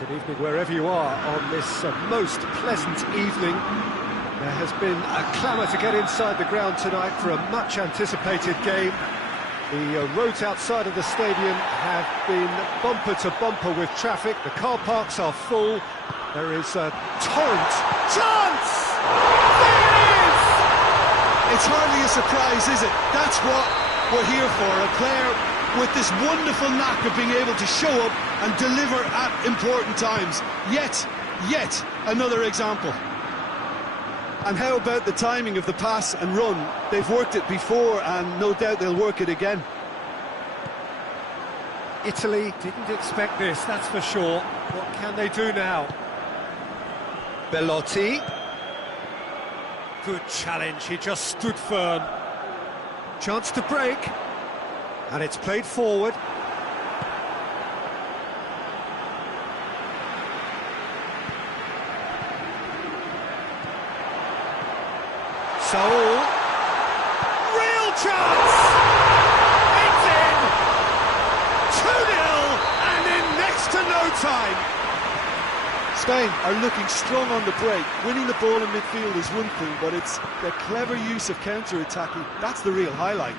Good evening wherever you are on this most pleasant evening. There has been a clamour to get inside the ground tonight for a much anticipated game. The roads outside of the stadium have been bumper to bumper with traffic. The car parks are full. There is a torrent. Chance! There it is! It's hardly a surprise, is it? That's what we're here for. A player with this wonderful knack of being able to show up and deliver at important times. Yet another example. And how about the timing of the pass and run? They've worked it before and no doubt they'll work it again. Italy didn't expect this, that's for sure. What can they do now? Belotti. Good challenge, he just stood firm. Chance to break. And it's played forward. Saul. Real chance! It's in! 2-0 and in next to no time. Spain are looking strong on the break. Winning the ball in midfield is one thing, but it's the clever use of counter-attacking. That's the real highlight.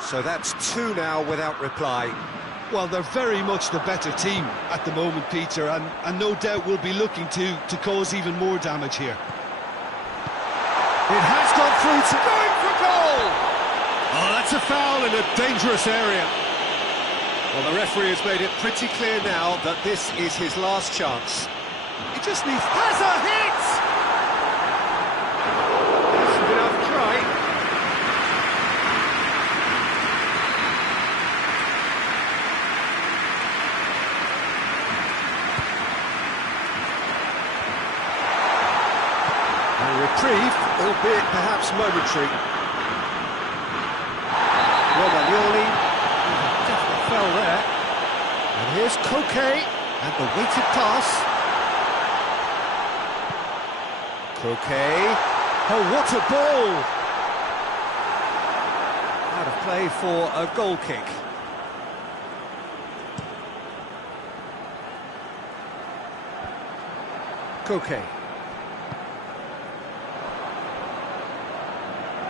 So that's 2 now without reply. Well, they're very much the better team at the moment, Peter, and no doubt will be looking to cause even more damage here. It has gone through to going for goal! Oh, that's a foul in a dangerous area. Well, the referee has made it pretty clear now that this is his last chance. He just needs... Has a hit! That's a good enough try. A reprieve, albeit perhaps momentary. Romagnoli definitely fell there. And here's Koke, and the weighted pass. Koke, oh what a ball! Out of play for a goal kick. Koke.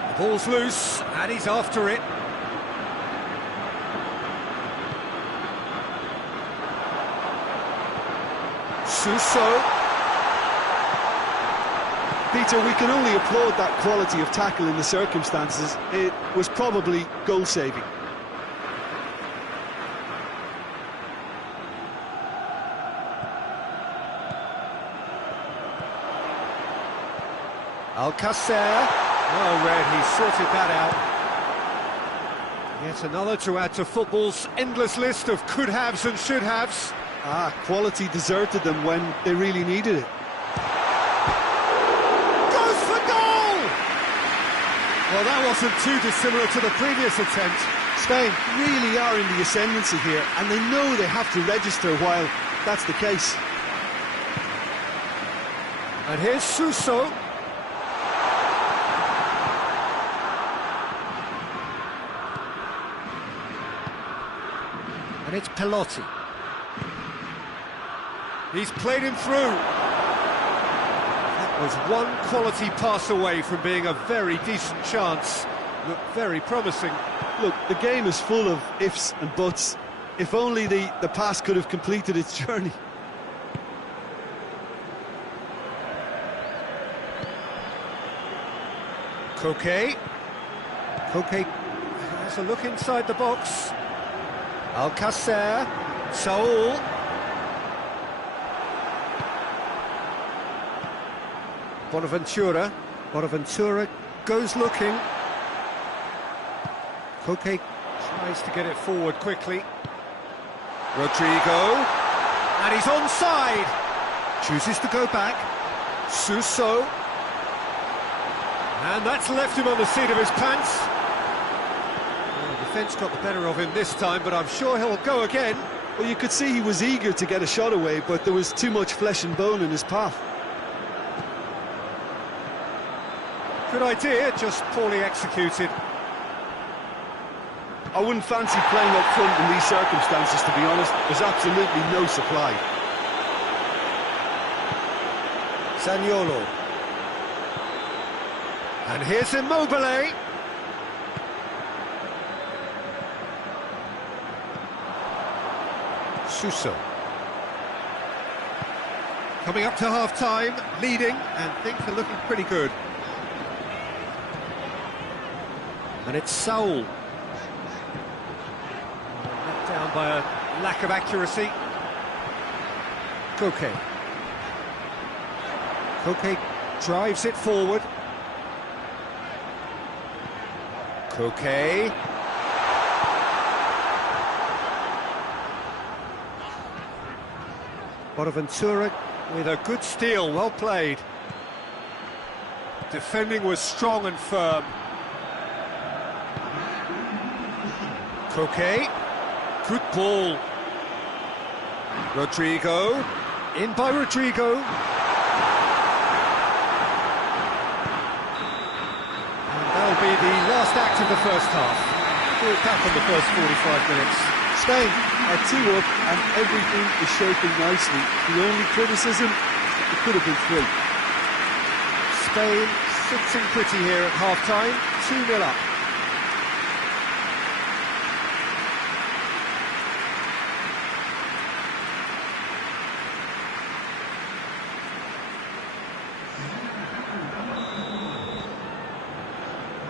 The ball's loose, and he's after it. Suso. Peter, we can only applaud that quality of tackle in the circumstances. It was probably goal-saving. Alcacer. Oh, Red, he sorted that out. Yet another to add to football's endless list of could-haves and should-haves. Quality deserted them when they really needed it. Goes for goal! Well, that wasn't too dissimilar to the previous attempt. Spain really are in the ascendancy here, and they know they have to register while that's the case. And here's Suso. And it's Belotti. He's played him through. That was one quality pass away from being a very decent chance. Looked very promising. Look, the game is full of ifs and buts. If only the pass could have completed its journey. Koke. Koke has a look inside the box. Alcacer. Saul. Bonaventura goes looking. Koke tries to get it forward quickly. Rodrigo. And he's onside. Chooses to go back. Suso. And that's left him on the seat of his pants. Well, the defence got the better of him this time, but I'm sure he'll go again. Well, you could see he was eager to get a shot away, but there was too much flesh and bone in his path. Good idea, just poorly executed. I wouldn't fancy playing up front in these circumstances, to be honest. There's absolutely no supply. Zaniolo. And here's Immobile. Suso. Coming up to half-time, leading, and things are looking pretty good. And it's Saul. Let down by a lack of accuracy. Koke. Koke drives it forward. Koke. Bonaventura with a good steal, well played. Defending was strong and firm. Koke, good ball. Rodrigo, in by Rodrigo. And that'll be the last act of the first half. Thought back on the first 45 minutes. Spain are 2 up and everything is shaping nicely. The only criticism, it could have been 3. Spain sitting pretty here at half-time, 2-0 up.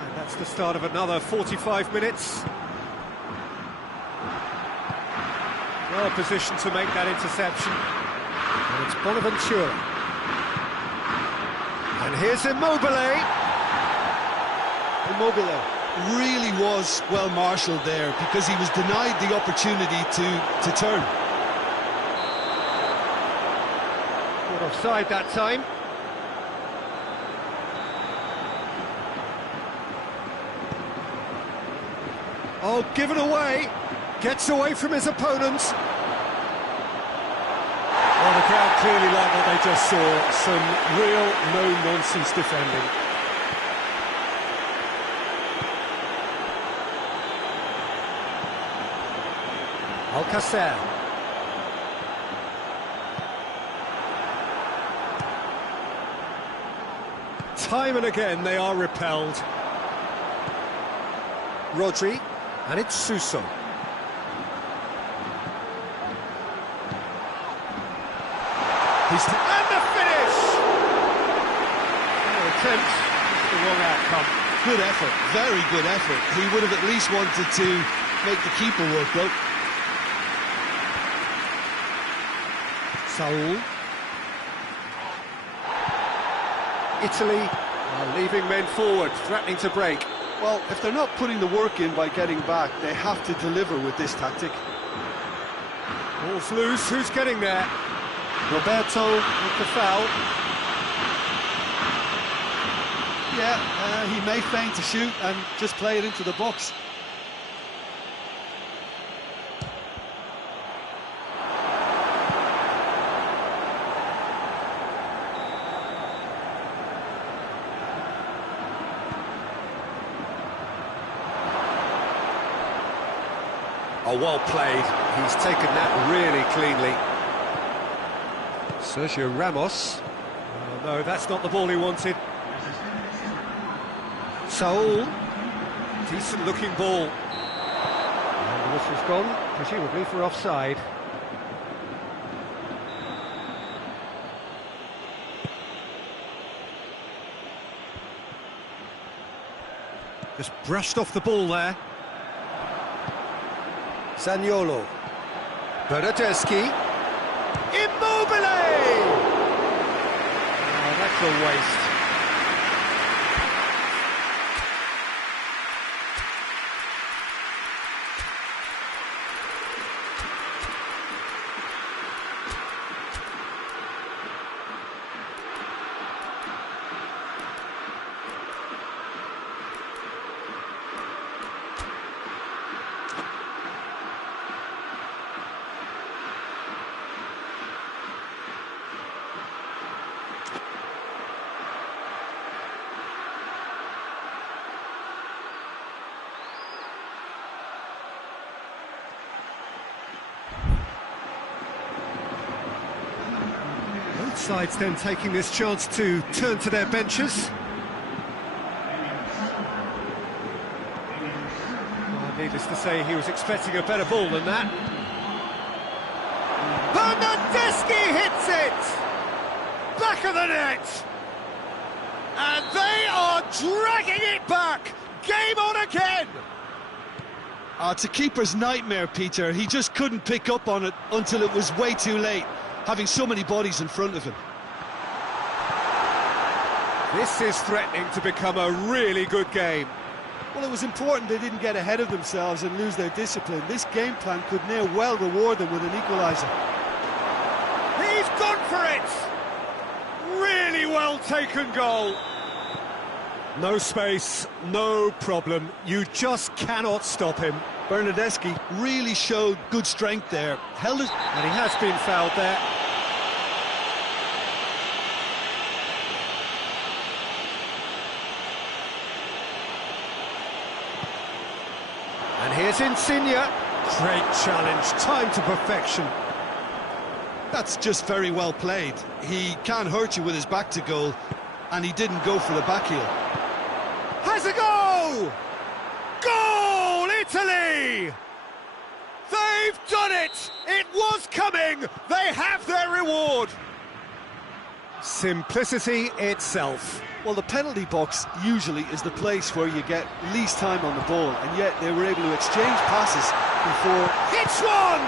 And that's the start of another 45 minutes. Well positioned to make that interception. And it's Bonaventura. And here's Immobile. Immobile really was well marshalled there because he was denied the opportunity to turn. Not offside that time. Oh, given away. Gets away from his opponents. Well, the crowd clearly like what they just saw. Some real no-nonsense defending. Alcacer. Time and again they are repelled. Rodri, and it's Suso. And the finish! No attempt, just the wrong outcome. Good effort, very good effort. He would have at least wanted to make the keeper work though. Saul. Italy are leaving men forward, threatening to break. Well, if they're not putting the work in by getting back, they have to deliver with this tactic. Ball's loose, who's getting there? Roberto with the foul. Yeah, he may feign to shoot and just play it into the box. Oh, well played. He's taken that really cleanly. Sergio Ramos. Oh, no, that's not the ball he wanted. Saul. Decent looking ball. And the whistle's gone, presumably for offside. Just brushed off the ball there. Zaniolo. Bernardeschi. Immobile! Oh, that's a waste. Sides then taking this chance to turn to their benches. Well, needless to say, he was expecting a better ball than that. Bernardeschi hits it! Back of the net! And they are dragging it back! Game on again! It's a keeper's nightmare, Peter. He just couldn't pick up on it until it was way too late, having so many bodies in front of him. This is threatening to become a really good game. Well, it was important they didn't get ahead of themselves and lose their discipline. This game plan could now well reward them with an equaliser. He's gone for it! Really well taken goal. No space, no problem. You just cannot stop him. Bernardeschi really showed good strength there. Held it, and he has been fouled there. And here's Insigne. Great challenge, time to perfection. That's just very well played. He can't hurt you with his back to goal, and he didn't go for the back heel. Has a go! Goal, Italy! They've done it! It was coming! They have their reward! Simplicity itself. Well, the penalty box usually is the place where you get least time on the ball, and yet they were able to exchange passes before... Hits one!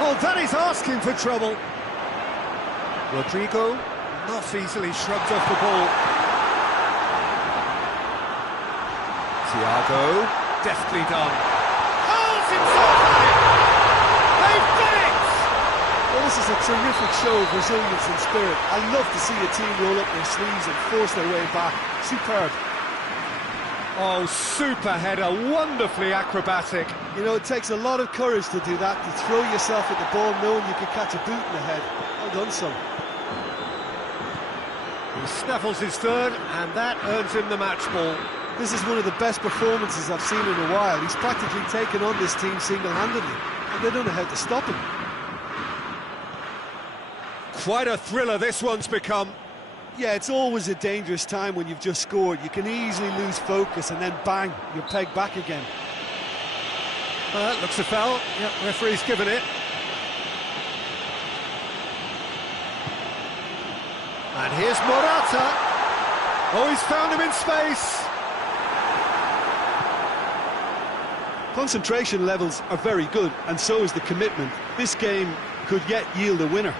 Oh, that is asking for trouble. Rodrigo not easily shrugged off the ball. Thiago, deftly done. Hurls himself at it! They've done it! Well, this is a terrific show of resilience and spirit. I love to see a team roll up their sleeves and force their way back. Superb. Oh, super header, wonderfully acrobatic. You know, it takes a lot of courage to do that, to throw yourself at the ball knowing you could catch a boot in the head. Well done, son. He snaffles his third, and that earns him the match ball. This is one of the best performances I've seen in a while. He's practically taken on this team single-handedly, and they don't know how to stop him. Quite a thriller this one's become. Yeah, it's always a dangerous time when you've just scored. You can easily lose focus, and then bang, you're pegged back again. That looks a foul. Yep, referee's given it. And here's Morata. Oh, he's found him in space. Concentration levels are very good, and so is the commitment. This game could yet yield a winner.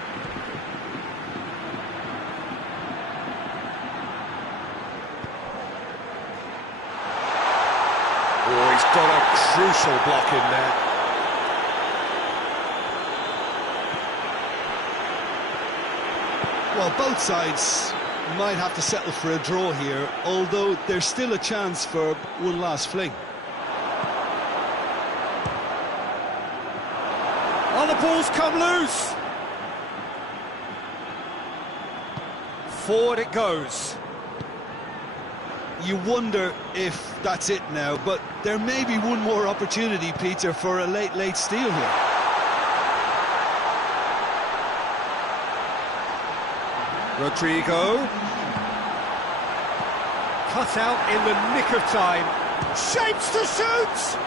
Oh, he's got a crucial block in there. Well, both sides might have to settle for a draw here, although there's still a chance for one last fling. Oh, the ball's come loose. Forward it goes. You wonder if that's it now, but there may be one more opportunity, Peter, for a late steal here. Rodrigo. Cut out in the nick of time. Shapes to shoot!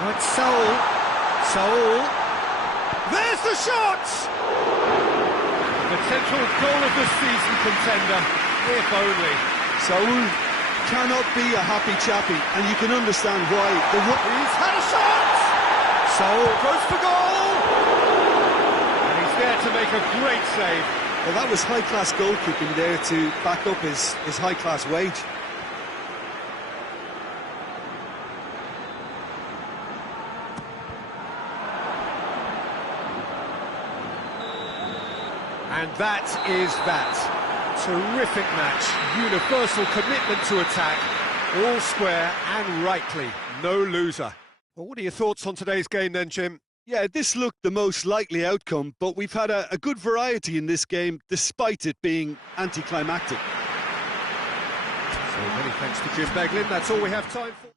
Oh, it's Saul. There's the shot! Potential goal of the season contender, if only. Saul cannot be a happy chappy, and you can understand why. He's had a shot! Saul goes for goal! And he's there to make a great save. Well, that was high-class goalkeeping there to back up his high-class wage. And that is that. Terrific match, universal commitment to attack, all square and rightly, no loser. Well, what are your thoughts on today's game then, Jim? Yeah, this looked the most likely outcome, but we've had a good variety in this game, despite it being anticlimactic. So many thanks to Jim Beglin. That's all we have time for.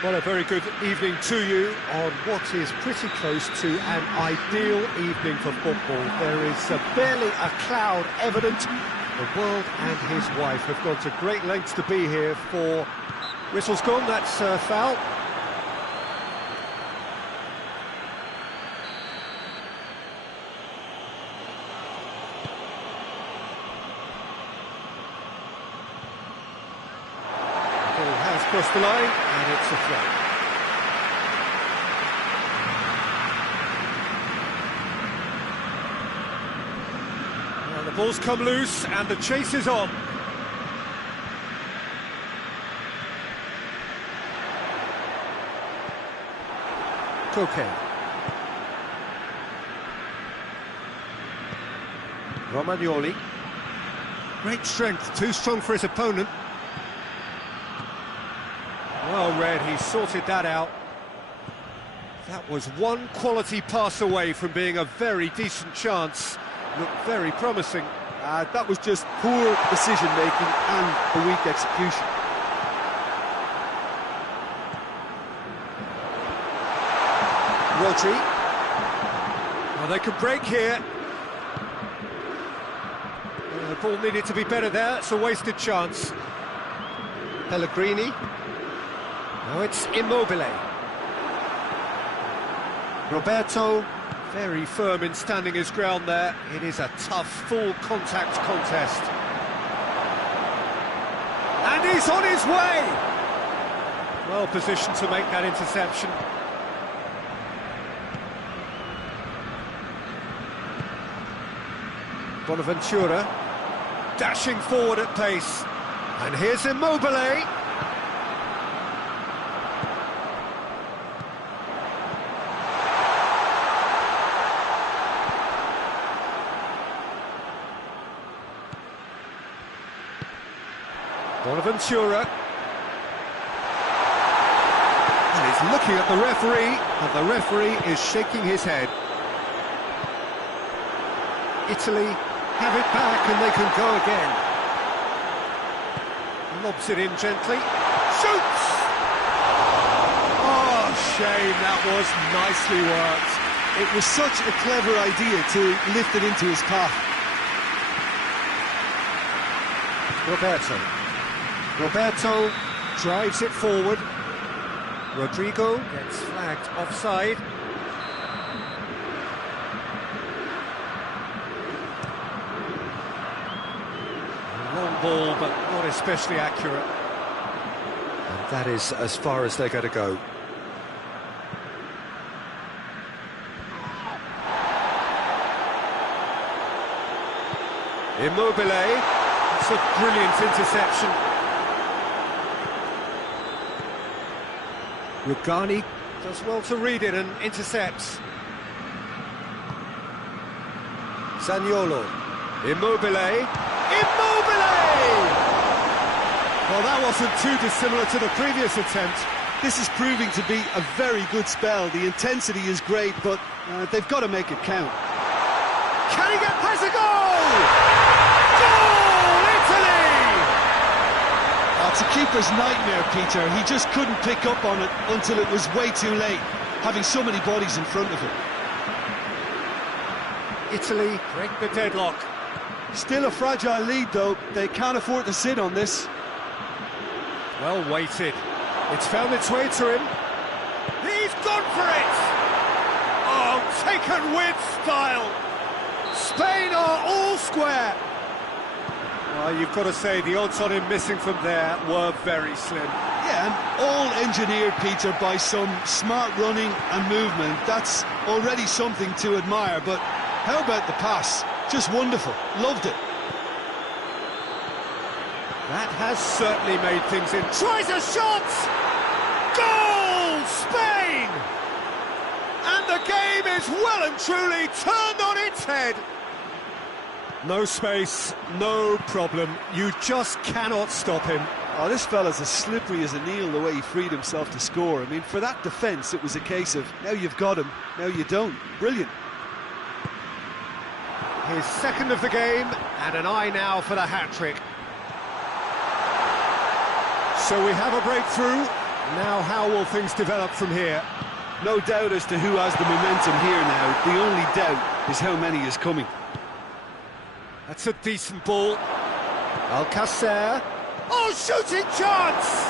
Well, a very good evening to you on what is pretty close to an ideal evening for football. There is barely a cloud evident. The world and his wife have gone to great lengths to be here for... Whistle's gone, that's foul. Across the line, and it's a throw. Ball's come loose and the chase is on. Koke. Romagnoli. Great strength, too strong for his opponent. Well read, he sorted that out. That was one quality pass away from being a very decent chance. Looked very promising. That was just poor decision-making and a weak execution. Rodri. Well, they could break here. The ball needed to be better there. It's a wasted chance. Pellegrini. Now it's Immobile. Roberto, very firm in standing his ground there. It is a tough, full-contact contest. And he's on his way! Well positioned to make that interception. Bonaventura, dashing forward at pace. And here's Immobile. Bonaventura. And he's looking at the referee, and the referee is shaking his head. Italy have it back and they can go again. Lobs it in gently. Shoots! Oh, shame, that was nicely worked. It was such a clever idea to lift it into his path. Roberto drives it forward. Rodrigo gets flagged offside. Long ball, but not especially accurate. And that is as far as they're going to go. Immobile. It's a brilliant interception. Rugani does well to read it and intercepts. Zaniolo. Immobile. Well, that wasn't too dissimilar to the previous attempt. This is proving to be a very good spell. The intensity is great, but they've got to make it count. Can he get past a goal? Goal, Italy! Oh, it's a keeper's nightmare, Peter. He just couldn't pick up on it until it was way too late, having so many bodies in front of him. Italy break the deadlock. Still a fragile lead, though. They can't afford to sit on this. Well weighted. It's found its way to him. He's gone for it! Oh, taken with style. Spain are all square. Well, you've got to say the odds on him missing from there were very slim. Yeah, and all engineered, Peter, by some smart running and movement. That's already something to admire, but how about the pass? Just wonderful. Loved it. That has certainly made things in. Tries a shot! Goal! Spain! And the game is well and truly turned on its head. No space, no problem. You just cannot stop him. Oh, this fella's as slippery as an eel, the way he freed himself to score. I mean, for that defence, it was a case of, now you've got him, now you don't. Brilliant. His second of the game, and an eye now for the hat-trick. So we have a breakthrough. Now how will things develop from here? No doubt as to who has the momentum here now. The only doubt is how many is coming. That's a decent ball. Alcacer. Oh, shooting chance!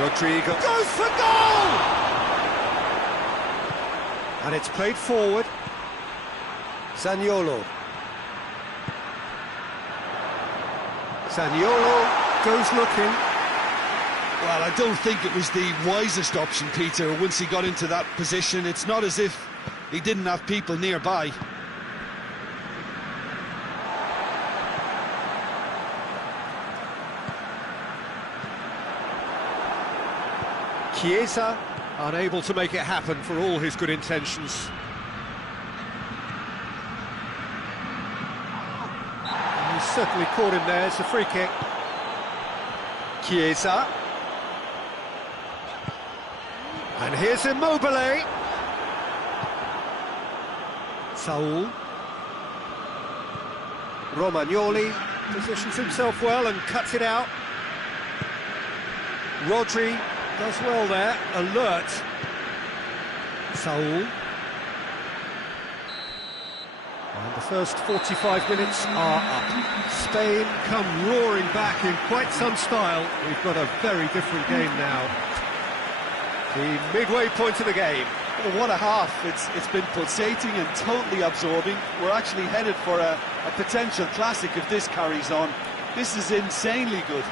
Rodrigo goes for goal! And it's played forward. Zaniolo. Zaniolo goes looking. Well, I don't think it was the wisest option, Peter, once he got into that position. It's not as if He didn't have people nearby. Chiesa unable to make it happen for all his good intentions. He's certainly caught him there. It's a free kick. Chiesa. And here's Immobile. Saul. Romagnoli positions himself well and cuts it out. Rodri does well there, alert. Saul. And the first 45 minutes are up. Spain come roaring back in quite some style. We've got a very different game now. The midway point of the game. Well, what a half. It's been pulsating and totally absorbing. We're actually headed for a potential classic if this carries on. This is insanely good.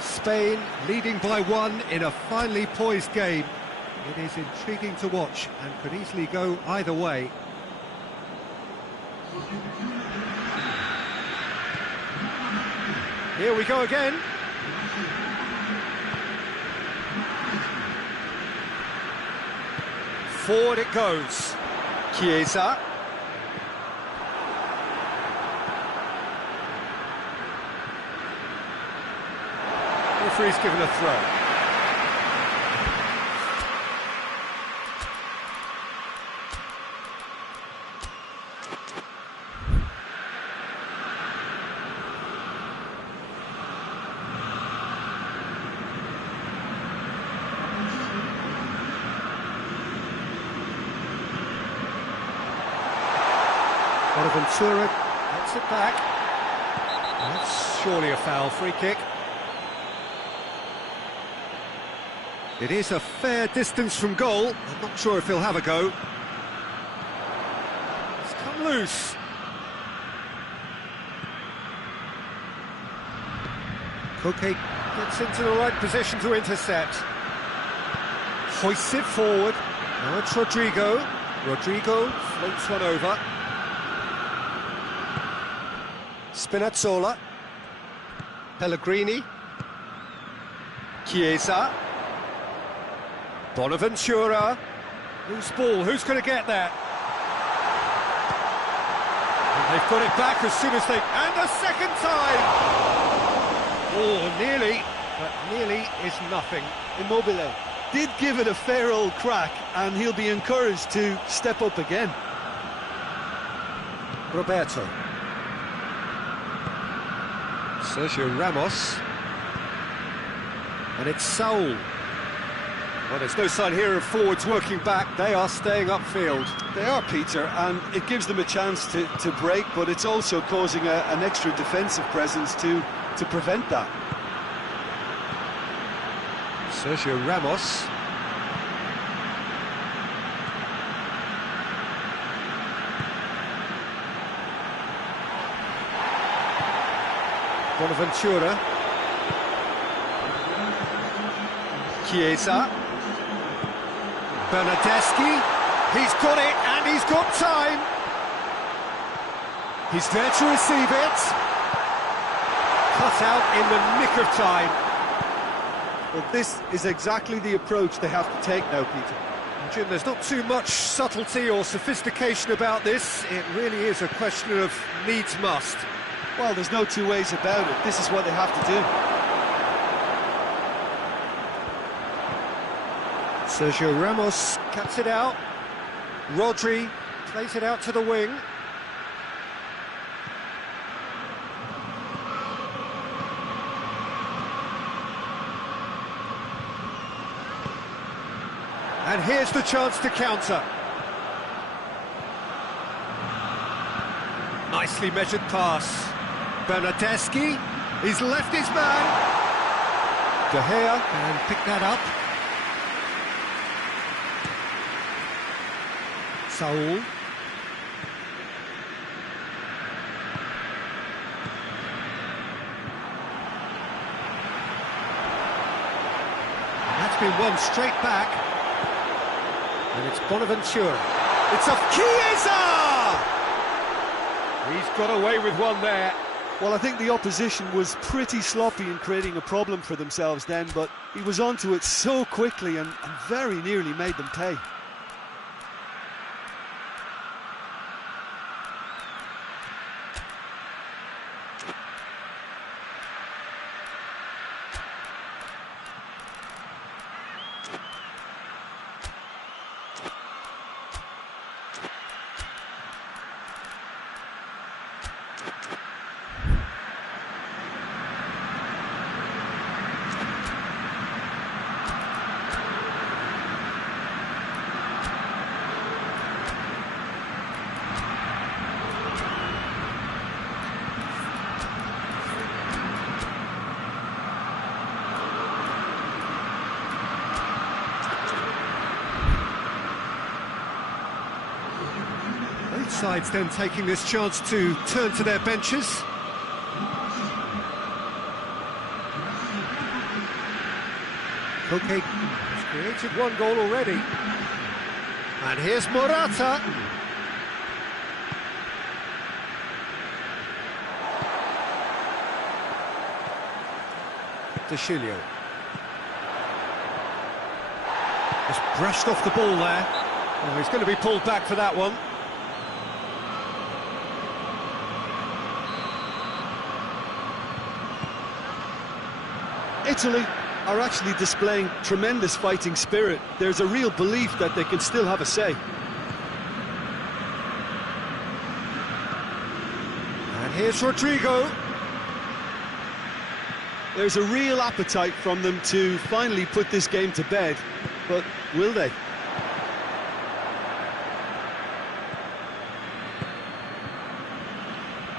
Spain leading by 1 in a finely poised game. It is intriguing to watch and could easily go either way. Here we go again. Forward it goes. Chiesa. Referee's given a throw. Bonaventura gets it back. That's surely a foul. Free kick. It is a fair distance from goal. I'm not sure if he'll have a go. It's come loose. Koke gets into the right position to intercept. Hoists it forward. Now it's Rodrigo. Rodrigo floats one over. Spinazzola. Pellegrini. Chiesa. Bonaventura. Loose ball, who's going to get there? And they've got it back as soon as they... And a second time! Oh, nearly, but nearly is nothing. Immobile did give it a fair old crack, and he'll be encouraged to step up again. Roberto. Sergio Ramos. And it's Saul. Well, there's no sign here of forwards working back. They are staying upfield. They are, Peter, and it gives them a chance to break, but it's also causing an extra defensive presence to prevent that. Sergio Ramos. Bonaventura. Chiesa. Bernardeschi, he's got it and he's got time. He's there to receive it. Cut out in the nick of time. Well, this is exactly the approach they have to take now, Peter. Jim, there's not too much subtlety or sophistication about this. It really is a question of needs must. Well, there's no two ways about it. This is what they have to do. Sergio Ramos cuts it out. Rodri plays it out to the wing. And here's the chance to counter. Nicely measured pass. Bernardeschi, he's left his man. De Gea can pick that up. Saul. That's been won straight back. And it's Bonaventura. It's off Chiesa! He's got away with one there. Well, I think the opposition was pretty sloppy in creating a problem for themselves then, but he was onto it so quickly and very nearly made them pay. Both sides then taking this chance to turn to their benches. Koke has created one goal already. And here's Morata. De Chilio. Just brushed off the ball there. Oh, he's going to be pulled back for that one. Italy are actually displaying tremendous fighting spirit. There's a real belief that they can still have a say. And here's Rodrigo. There's a real appetite from them to finally put this game to bed, but will they?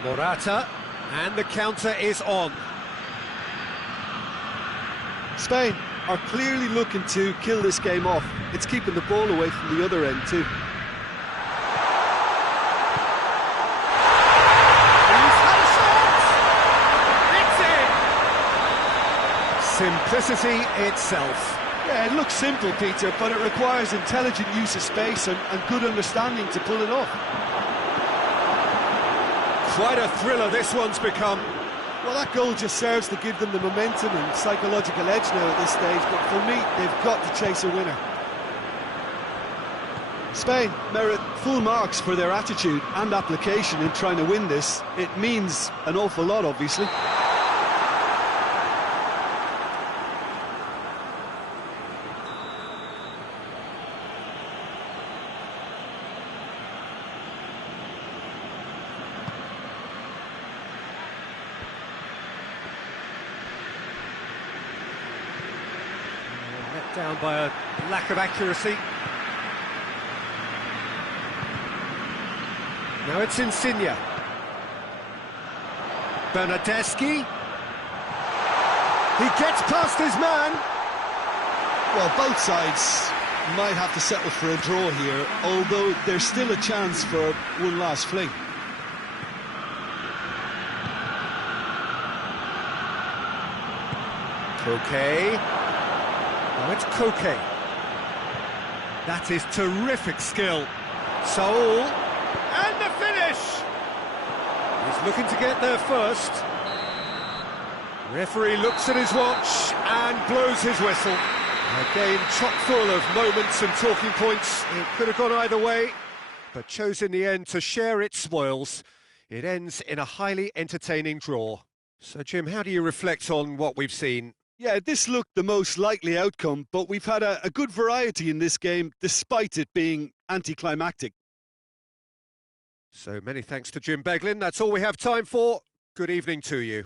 Morata, and the counter is on. Spain are clearly looking to kill this game off. It's keeping the ball away from the other end too. Simplicity itself. Yeah, it looks simple, Peter, but it requires intelligent use of space and good understanding to pull it off. Quite a thriller this one's become. Well, that goal just serves to give them the momentum and psychological edge now at this stage, but for me, they've got to chase a winner. Spain merit full marks for their attitude and application in trying to win this. It means an awful lot, obviously. Let down by a lack of accuracy. Now it's Insigne. Bernardeschi. He gets past his man. Well, both sides might have to settle for a draw here, although there's still a chance for one last fling. Koke. Now it's Koke. That is terrific skill. Saul. And the finish! He's looking to get there first. Referee looks at his watch and blows his whistle. A game chock full of moments and talking points. It could have gone either way, but chose in the end to share its spoils. It ends in a highly entertaining draw. So, Jim, how do you reflect on what we've seen? Yeah, this looked the most likely outcome, but we've had a good variety in this game, despite it being anticlimactic. So many thanks to Jim Beglin. That's all we have time for. Good evening to you.